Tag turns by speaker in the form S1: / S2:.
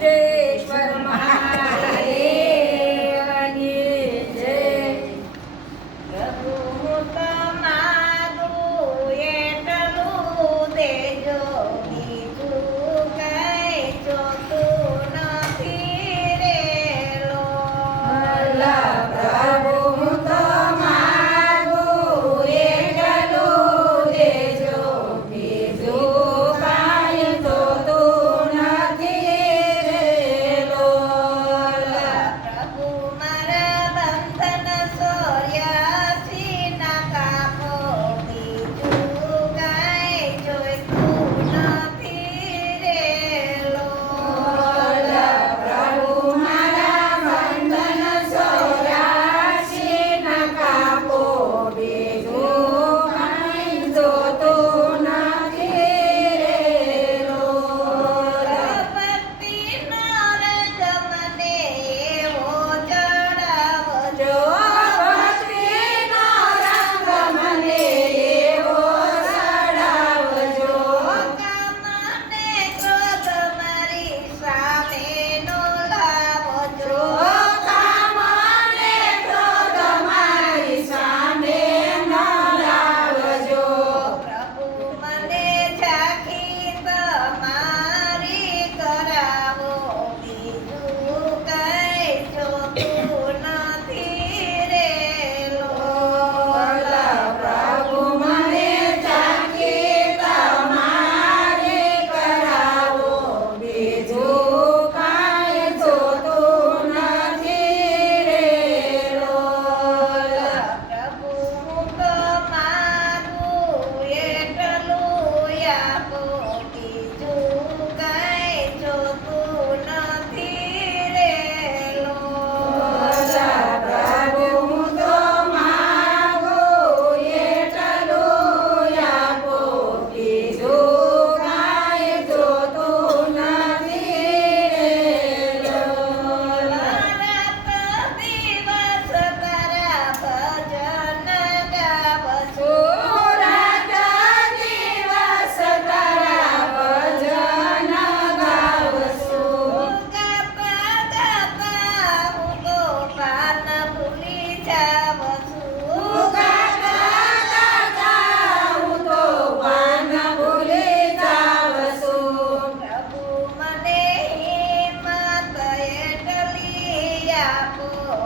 S1: day. Iapo.